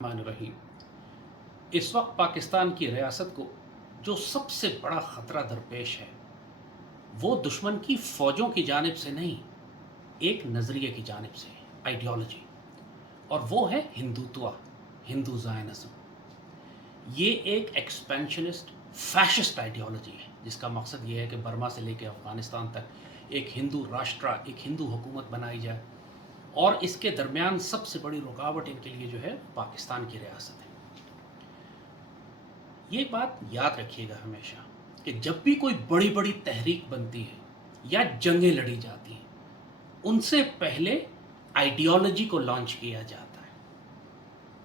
الرحمن الرحیم۔ اس وقت پاکستان کی ریاست کو جو سب سے بڑا خطرہ درپیش ہے وہ دشمن کی فوجوں کی جانب سے نہیں، ایک نظریے کی جانب سے ہے، آئیڈیالوجی، اور وہ ہے ہندوتوا، ہندو زائنزم۔ یہ ایک ایکسپینشنسٹ فیشسٹ آئیڈیالوجی ہے جس کا مقصد یہ ہے کہ برما سے لے کے افغانستان تک ایک ہندو راشٹرا، ایک ہندو حکومت بنائی جائے، اور اس کے درمیان سب سے بڑی رکاوٹ ان کے لیے جو ہے پاکستان کی ریاست ہے۔ یہ بات یاد رکھیے گا ہمیشہ کہ جب بھی کوئی بڑی بڑی تحریک بنتی ہے یا جنگیں لڑی جاتی ہیں، ان سے پہلے آئیڈیالوجی کو لانچ کیا جاتا ہے۔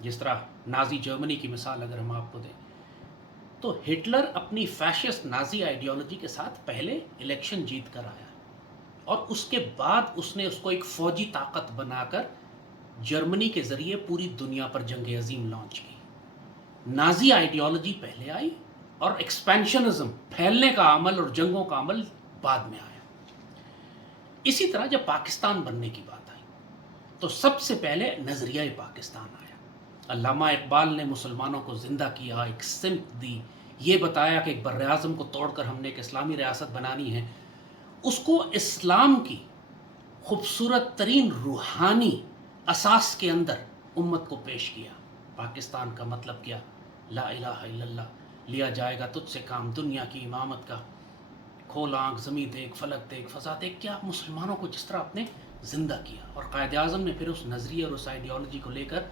جس طرح نازی جرمنی کی مثال اگر ہم آپ کو دیں تو ہٹلر اپنی فیشسٹ نازی آئیڈیالوجی کے ساتھ پہلے الیکشن جیت کر آیا، اور اس کے بعد اس نے اس کو ایک فوجی طاقت بنا کر جرمنی کے ذریعے پوری دنیا پر جنگ عظیم لانچ کی۔ نازی آئیڈیالوجی پہلے آئی اور ایکسپینشنزم، پھیلنے کا عمل اور جنگوں کا عمل بعد میں آیا۔ اسی طرح جب پاکستان بننے کی بات آئی تو سب سے پہلے نظریہ پاکستان آیا۔ علامہ اقبال نے مسلمانوں کو زندہ کیا، ایک سمت دی، یہ بتایا کہ ایک بر اعظم کو توڑ کر ہم نے ایک اسلامی ریاست بنانی ہے۔ اس کو اسلام کی خوبصورت ترین روحانی اساس کے اندر امت کو پیش کیا۔ پاکستان کا مطلب کیا؟ لا الہ الا اللہ، لیا جائے گا تجھ سے کام دنیا کی امامت کا، کھول آنکھ زمیں دیکھ، فلک دیکھ، فضا دیکھ۔ کیا مسلمانوں کو جس طرح آپ نے زندہ کیا، اور قائد اعظم نے پھر اس نظریے اور اس آئیڈیالوجی کو لے کر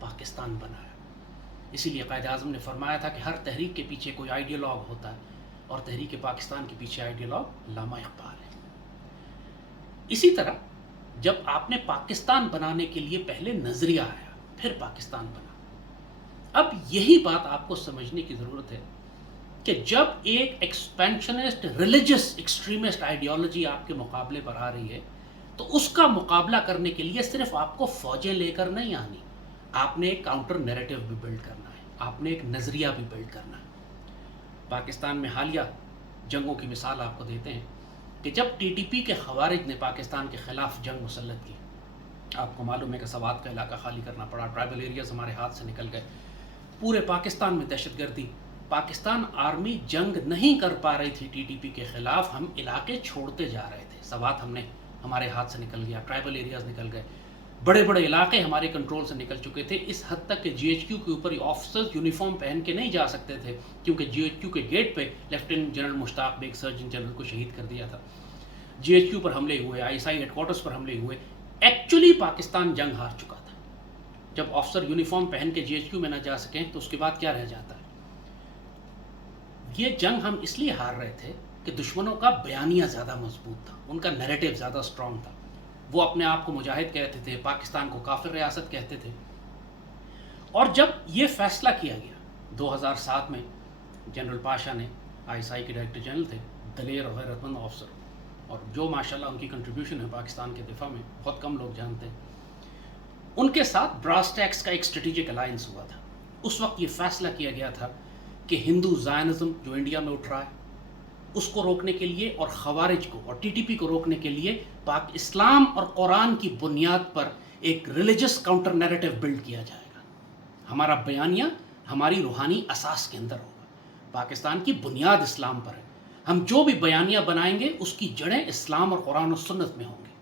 پاکستان بنایا۔ اسی لیے قائد اعظم نے فرمایا تھا کہ ہر تحریک کے پیچھے کوئی آئیڈیالوگ ہوتا ہے، اور تحریک پاکستان کے پیچھے آئیڈیالوگ علامہ اقبال ہے۔ اسی طرح جب آپ نے پاکستان بنانے کے لیے پہلے نظریہ آیا، پھر پاکستان بنا۔ اب یہی بات آپ کو سمجھنے کی ضرورت ہے کہ جب ایک ایکسپینشنسٹ ریلیجس ایکسٹریمسٹ آئیڈیالوجی آپ کے مقابلے پر آ رہی ہے تو اس کا مقابلہ کرنے کے لیے صرف آپ کو فوجیں لے کر نہیں آنی، آپ نے ایک کاؤنٹر نیریٹو بھی بلڈ کرنا ہے، آپ نے ایک نظریہ بھی بلڈ کرنا ہے۔ پاکستان میں حالیہ جنگوں کی مثال آپ کو دیتے ہیں کہ جب ٹی ٹی پی کے خوارج نے پاکستان کے خلاف جنگ مسلط کی، آپ کو معلوم ہے کہ سوات کا علاقہ خالی کرنا پڑا، ٹرائبل ایریاز ہمارے ہاتھ سے نکل گئے، پورے پاکستان میں دہشت گردی، پاکستان آرمی جنگ نہیں کر پا رہی تھی ٹی ٹی پی کے خلاف، ہم علاقے چھوڑتے جا رہے تھے، سوات ہمارے ہاتھ سے نکل گیا، ٹرائبل ایریاز نکل گئے، بڑے بڑے علاقے ہمارے کنٹرول سے نکل چکے تھے، اس حد تک کہ جی ایچ کیو کے اوپر آفیسرز یونیفارم پہن کے نہیں جا سکتے تھے، کیونکہ جی ایچ کیو کے گیٹ پہ لیفٹیننٹ جنرل مشتاق بیگ سرجن جنرل کو شہید کر دیا تھا۔ جی ایچ کیو پر حملے ہوئے، آئی ایس آئی ہیڈ کوارٹرز پر حملے ہوئے، ایکچولی پاکستان جنگ ہار چکا تھا۔ جب آفیسر یونیفارم پہن کے جی ایچ کیو میں نہ جا سکیں تو اس کے بعد کیا رہ جاتا ہے؟ یہ جنگ ہم اس لیے ہار رہے تھے کہ دشمنوں کا بیانیہ زیادہ مضبوط تھا، ان کا نیریٹو زیادہ اسٹرانگ تھا، وہ اپنے آپ کو مجاہد کہتے تھے، پاکستان کو کافر ریاست کہتے تھے۔ اور جب یہ فیصلہ کیا گیا 2007 میں، جنرل پاشا نے، آئی ایس آئی کے ڈائریکٹر جنرل تھے، دلیر اور غیرت مند آفیسر، اور جو ماشاءاللہ ان کی کنٹریبیوشن ہے پاکستان کے دفاع میں بہت کم لوگ جانتے ہیں، ان کے ساتھ براس ٹیکس کا ایک اسٹریٹجک الائنس ہوا تھا۔ اس وقت یہ فیصلہ کیا گیا تھا کہ ہندو زائنزم جو انڈیا میں اٹھ رہا ہے اس کو روکنے کے لیے، اور خوارج کو اور ٹی ٹی پی کو روکنے کے لیے پاک اسلام اور قرآن کی بنیاد پر ایک ریلیجس کاؤنٹر نیریٹو بلڈ کیا جائے گا۔ ہمارا بیانیہ ہماری روحانی اساس کے اندر ہوگا، پاکستان کی بنیاد اسلام پر ہے، ہم جو بھی بیانیہ بنائیں گے اس کی جڑیں اسلام اور قرآن و سنت میں ہوں گے۔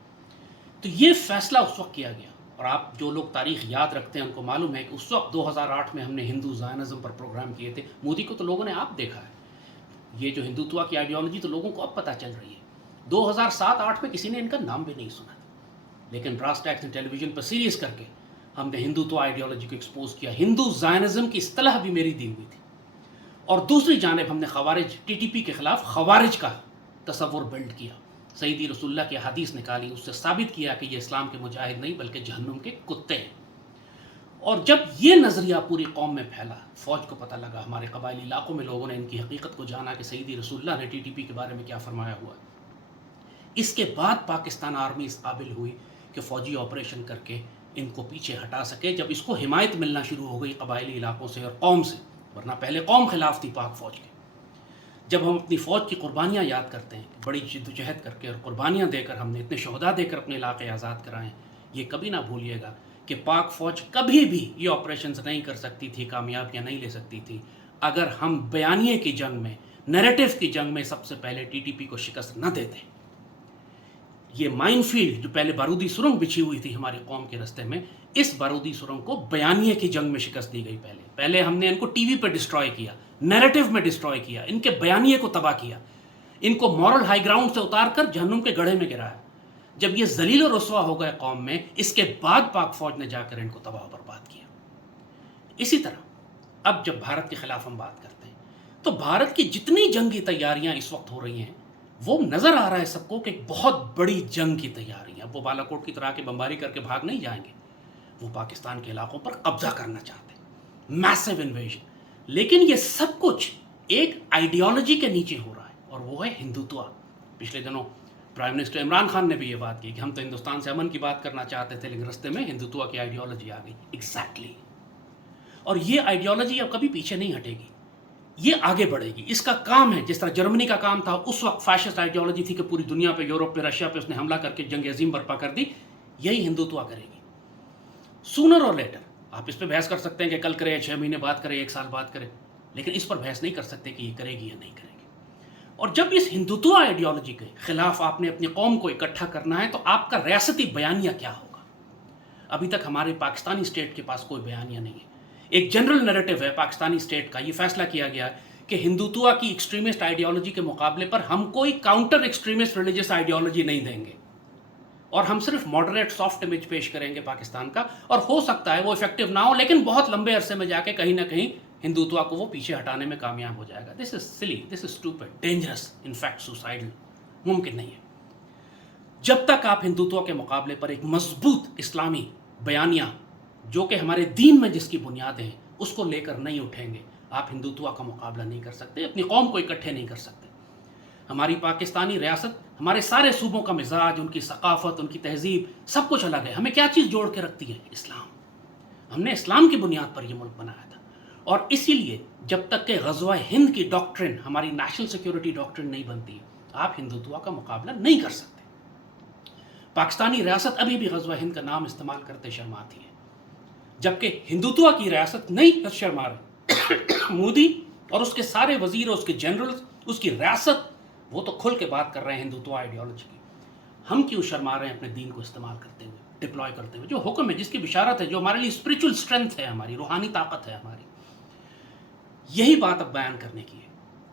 تو یہ فیصلہ اس وقت کیا گیا، اور آپ جو لوگ تاریخ یاد رکھتے ہیں ان کو معلوم ہے کہ اس وقت 2008 میں ہم نے ہندو زائنزم پر پروگرام کیے تھے۔ مودی کو تو لوگوں نے آپ دیکھا ہے، یہ جو ہندوتوا کی آئیڈیالوجی تو لوگوں کو اب پتہ چل رہی ہے، 2007-8 میں کسی نے ان کا نام بھی نہیں سنا تھا، لیکن براس ٹیکس نے ٹیلی ویژن پر سیریز کر کے ہم نے ہندوتوا آئیڈیالوجی کو ایکسپوز کیا۔ ہندو زائنزم کی اصطلاح بھی میری دی ہوئی تھی، اور دوسری جانب ہم نے خوارج، ٹی ٹی پی کے خلاف خوارج کا تصور بلڈ کیا، سیدی رسول اللہ کی حدیث نکالی، اس سے ثابت کیا کہ یہ اسلام کے مجاہد نہیں بلکہ جہنم کے کتے ہیں۔ اور جب یہ نظریہ پوری قوم میں پھیلا، فوج کو پتہ لگا، ہمارے قبائلی علاقوں میں لوگوں نے ان کی حقیقت کو جانا کہ سیدی رسول اللہ نے ٹی ٹی پی کے بارے میں کیا فرمایا ہوا ہے۔ اس کے بعد پاکستان آرمی اس قابل ہوئی کہ فوجی آپریشن کر کے ان کو پیچھے ہٹا سکے، جب اس کو حمایت ملنا شروع ہو گئی قبائلی علاقوں سے اور قوم سے، ورنہ پہلے قوم خلاف تھی پاک فوج کے۔ جب ہم اپنی فوج کی قربانیاں یاد کرتے ہیں، بڑی جدوجہد کر کے اور قربانیاں دے کر ہم نے اتنے شہداء دے کر اپنے علاقے آزاد کرائے ہیں، یہ کبھی نہ بھولیے گا کہ پاک فوج کبھی بھی یہ آپریشنز نہیں کر سکتی تھی، کامیابیاں نہیں لے سکتی تھی اگر ہم بیانیے کی جنگ میں، نیریٹو کی جنگ میں سب سے پہلے ٹی ٹی پی کو شکست نہ دیتے۔ یہ مائن فیلڈ جو پہلے بارودی سرنگ بچھی ہوئی تھی ہماری قوم کے رستے میں، اس بارودی سرنگ کو بیانیے کی جنگ میں شکست دی گئی۔ پہلے ہم نے ان کو ٹی وی پہ ڈسٹروائے کیا، نیریٹو میں ڈسٹروائے کیا، ان کے بیانیے کو تباہ کیا، ان کو مورل ہائی گراؤنڈ سے اتار کر جہنم کے گڑھے میں گرایا۔ جب یہ ذلیل و رسوا ہو گئے قوم میں، اس کے بعد پاک فوج نے جا کر ان کو تباہ و برباد کیا۔ اسی طرح اب جب بھارت کے خلاف ہم بات کرتے ہیں تو بھارت کی جتنی جنگی تیاریاں اس وقت ہو رہی ہیں وہ نظر آ رہا ہے سب کو کہ ایک بہت بڑی جنگ کی تیاری ہے۔ اب وہ بالا کوٹ کی طرح کے بمباری کر کے بھاگ نہیں جائیں گے، وہ پاکستان کے علاقوں پر قبضہ کرنا چاہتے ہیں، میسو انویژن۔ لیکن یہ سب کچھ ایک آئیڈیالوجی کے نیچے ہو رہا ہے، اور وہ ہے ہندوتوا۔ پچھلے دنوں پرائم منسٹر عمران خان نے بھی یہ بات کی کہ ہم تو ہندوستان سے امن کی بات کرنا چاہتے تھے، لیکن رستے میں ہندوتوا کی آئیڈیالوجی آ گئی۔ ایگزیکٹلی۔ اور یہ آئیڈیالوجی اب کبھی پیچھے نہیں ہٹے گی، یہ آگے بڑھے گی۔ اس کا کام ہے، جس طرح جرمنی کا کام تھا اس وقت فیشسٹ آئیڈیالوجی تھی کہ پوری دنیا پہ، یورپ پہ، رشیا پہ اس نے حملہ کر کے جنگ عظیم برپا کر دی، یہی ہندوتوا کرے گی سونر اور لیٹر۔ آپ اس پہ بحث کر سکتے ہیں کہ کل کرے یا 6 مہینے بعد کرے، 1 سال بعد کرے، لیکن اس پر بحث نہیں کر سکتے کہ یہ کرے گی یا نہیں کرے گی۔ اور جب اس ہندوتوا آئیڈیالوجی کے خلاف آپ نے اپنی قوم کو اکٹھا کرنا ہے تو آپ کا ریاستی بیانیہ کیا ہوگا؟ ابھی تک ہمارے پاکستانی اسٹیٹ کے پاس کوئی بیانیہ نہیں ہے۔ ایک جنرل نیریٹو ہے پاکستانی اسٹیٹ کا، یہ فیصلہ کیا گیا ہے کہ ہندوتوا کی ایکسٹریمسٹ آئیڈیالوجی کے مقابلے پر ہم کوئی کاؤنٹر ایکسٹریمسٹ ریلیجس آئیڈیالوجی نہیں دیں گے، اور ہم صرف ماڈریٹ سافٹ امیج پیش کریں گے پاکستان کا، اور ہو سکتا ہے وہ افیکٹو نہ ہو، لیکن بہت لمبے عرصے میں جا کے کہیں نہ کہیں ہندوتوا کو وہ پیچھے ہٹانے میں کامیاب ہو جائے گا۔ دس از سلی، دس از اسٹوپڈ، ڈینجرس، انفیکٹ سوسائڈل، ممکن نہیں ہے۔ جب تک آپ ہندوتوا کے مقابلے پر ایک مضبوط اسلامی بیانیہ جو کہ ہمارے دین میں جس کی بنیادیں ہیں اس کو لے کر نہیں اٹھیں گے، آپ ہندوتوا کا مقابلہ نہیں کر سکتے، اپنی قوم کو اکٹھے نہیں کر سکتے۔ ہماری پاکستانی ریاست ہمارے سارے صوبوں کا مزاج، ان کی ثقافت، ان کی تہذیب، سب کچھ الگ ہے۔ ہمیں کیا چیز جوڑ کے رکھتی ہے؟ اسلام۔ ہم نے اسلام کی بنیاد پر یہ ملک بنایا تھا، اور اسی لیے جب تک کہ غزوہ ہند کی ڈاکٹرن ہماری نیشنل سیکیورٹی ڈاکٹرن نہیں بنتی، آپ ہندوتوا کا مقابلہ نہیں کر سکتے۔ پاکستانی ریاست ابھی بھی غزوہ ہند کا نام استعمال کرتے شرماتی ہے، جبکہ ہندوتوا کی ریاست نہیں شرما رہے۔ مودی اور اس کے سارے وزیر اور اس کے جنرلز، اس کی ریاست، وہ تو کھل کے بات کر رہے ہیں ہندوتوا آئیڈیالوجی کی۔ ہم کیوں شرما رہے ہیں اپنے دین کو استعمال کرتے ہوئے، ڈپلوائے کرتے ہوئے؟ جو حکم ہے، جس کی بشارت ہے، جو ہمارے لیے اسپرچل اسٹرینتھ ہے، ہماری روحانی طاقت ہے ہماری، یہی بات اب بیان کرنے کی ہے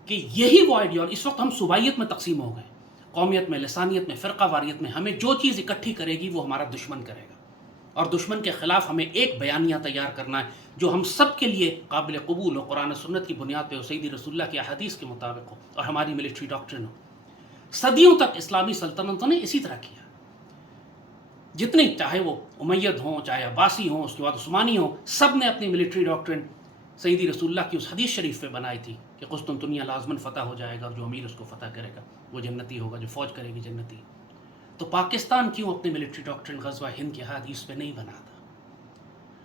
کہ یہی وہ آئیڈیالوجی۔ اس وقت ہم صوبائیت میں تقسیم ہو گئے، قومیت میں، لسانیت میں، فرقہ واریت میں۔ ہمیں جو چیز اکٹھی کرے گی وہ ہمارا دشمن کرے گا، اور دشمن کے خلاف ہمیں ایک بیانیہ تیار کرنا ہے جو ہم سب کے لیے قابل قبول ہو، قرآن و سنت کی بنیاد پہ ہو، سیدی رسول اللہ کی احادیث کے مطابق ہو، اور ہماری ملٹری ڈاکٹرن ہو۔ صدیوں تک اسلامی سلطنتوں نے اسی طرح کیا، جتنے چاہے وہ امید ہوں، چاہے عباسی ہوں، اس کے بعد عثمانی ہوں، سب نے اپنی ملٹری ڈاکٹرن سیدی رسول اللہ کی اس حدیث شریف پہ بنائی تھی کہ قسطنطنیہ لازماً فتح ہو جائے گا، اور جو امیر اس کو فتح کرے گا وہ جنتی ہوگا، جو فوج کرے گی جنتی۔ تو پاکستان کیوں اپنی ملٹری ڈاکٹرن غزوہ ہند کی حدیث پہ نہیں بناتا؟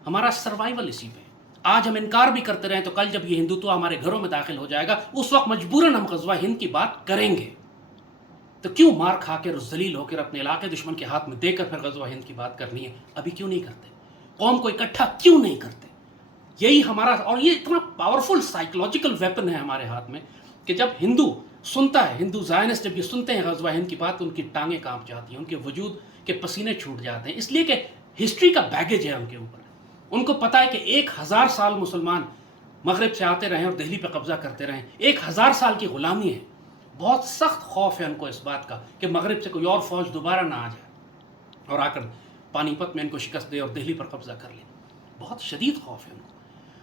ہمارا سروائیول اسی پہ۔ آج ہم انکار بھی کرتے رہیں تو کل جب یہ ہندوتوا ہمارے گھروں میں داخل ہو جائے گا، اس وقت مجبوراً ہم غزوہ ہند کی بات کریں گے۔ تو کیوں مار کھا کر، ذلیل ہو کر، اپنے علاقے دشمن کے ہاتھ میں دے کر پھر غزوہ ہند کی بات کرنی ہے؟ ابھی کیوں نہیں کرتے؟ قوم کو اکٹھا کیوں نہیں کرتے؟ یہی ہمارا، اور یہ اتنا پاورفل سائیکولوجیکل ویپن ہے ہمارے ہاتھ میں کہ جب ہندو سنتا ہے، ہندو زائنسٹ جب یہ سنتے ہیں غزوہ ہند کی بات، ان کی ٹانگیں کانپ جاتی ہیں، ان کے وجود کے پسینے چھوٹ جاتے ہیں، اس لیے کہ ہسٹری کا بیگیج ہے ان کے اوپر۔ ان کو پتا ہے کہ 1000 سال مسلمان مغرب سے آتے رہے اور دہلی پہ قبضہ کرتے رہے، 1000 سال کی غلامی ہے۔ بہت سخت خوف ہے ان کو اس بات کا کہ مغرب سے کوئی اور فوج دوبارہ نہ آ جائے اور آ کر پانی پت میں ان کو شکست دے اور دہلی پر قبضہ کر لے۔ بہت شدید خوف ہے ان کو،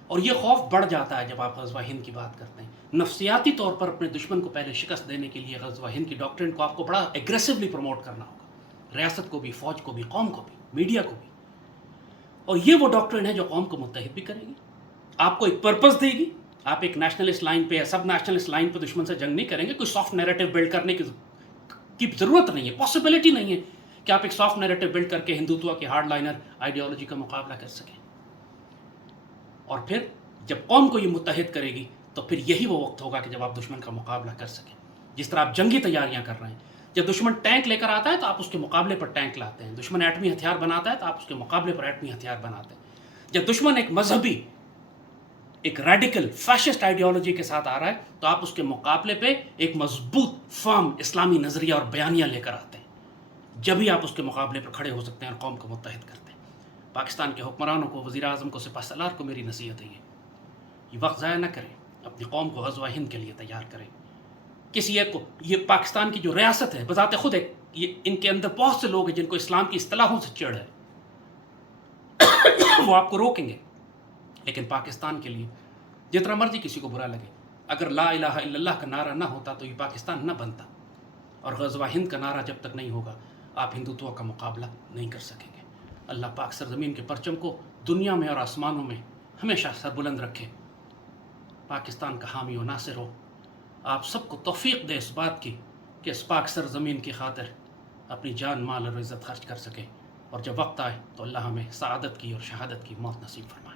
اور یہ خوف بڑھ جاتا ہے جب آپ غزوہ ہند کی بات کرتے ہیں۔ نفسیاتی طور پر اپنے دشمن کو پہلے شکست دینے کے لیے غزوہ ہند کی ڈاکٹرن کو آپ کو بڑا ایگریسولی پروموٹ کرنا ہوگا، ریاست کو بھی، فوج کو بھی، قوم کو بھی، میڈیا کو بھی۔ اور یہ وہ ڈاکٹرن ہے جو قوم کو متحد بھی کرے گی، آپ کو ایک پرپس دے گی۔ آپ ایک نیشنلسٹ لائن پہ یا سب نیشنلسٹ لائن پہ دشمن سے جنگ نہیں کریں گے۔ کوئی سافٹ نیریٹو بلڈ کرنے کی ضرورت نہیں ہے، پاسبلٹی نہیں ہے کہ آپ ایک سافٹ نیریٹو بلڈ کر کے ہندوتوا کی ہارڈ لائنر آئیڈیالوجی کا مقابلہ کر سکیں۔ اور پھر جب قوم کو یہ متحد کرے گی تو پھر یہی وہ وقت ہوگا کہ جب آپ دشمن کا مقابلہ کر سکیں۔ جس طرح آپ جنگی تیاریاں کر رہے ہیں، جب دشمن ٹینک لے کر آتا ہے تو آپ اس کے مقابلے پر ٹینک لاتے ہیں. دشمن ایٹمی ہتھیار بناتا ہے تو آپ اس کے مقابلے پر ایٹمی ہتھیار بناتے ہیں. جب دشمن ایک مذہبی، ایک ریڈیکل فیشسٹ آئیڈیالوجی کے ساتھ آ رہا ہے تو آپ اس کے مقابلے پہ ایک مضبوط فرم اسلامی نظریہ اور بیانیہ لے کر آتے ہیں. جبھی آپ اس کے مقابلے پر کھڑے ہو سکتے ہیں اور قوم کو متحد کرتے ہیں. پاکستان کے حکمرانوں کو، وزیر اعظم کو، سپہ سالار کو میری نصیحت ہے یہ وقت ضائع نہ کریں، اپنی قوم کو غزوہ ہند کے لیے تیار کریں. کسی ایک کو، یہ پاکستان کی جو ریاست ہے بذات خود ایک، یہ ان کے اندر بہت سے لوگ ہیں جن کو اسلام کی اصطلاحوں سے چڑھ ہے، وہ آپ کو روکیں گے. لیکن پاکستان کے لیے جتنا مرضی کسی کو برا لگے، اگر لا الہ الا اللہ کا نعرہ نہ ہوتا تو یہ پاکستان نہ بنتا، اور غزوہ ہند کا نعرہ جب تک نہیں ہوگا آپ ہندوتوا کا مقابلہ نہیں کر سکیں گے. اللہ پاک سرزمین کے پرچم کو دنیا میں اور آسمانوں میں ہمیشہ سربلند رکھے. پاکستان کا حامی و ناصر ہو. آپ سب کو توفیق دے اس بات کی کہ اس پاک سرزمین کی خاطر اپنی جان، مال اور عزت خرچ کر سکے، اور جب وقت آئے تو اللہ ہمیں سعادت کی اور شہادت کی موت نصیب فرمائے.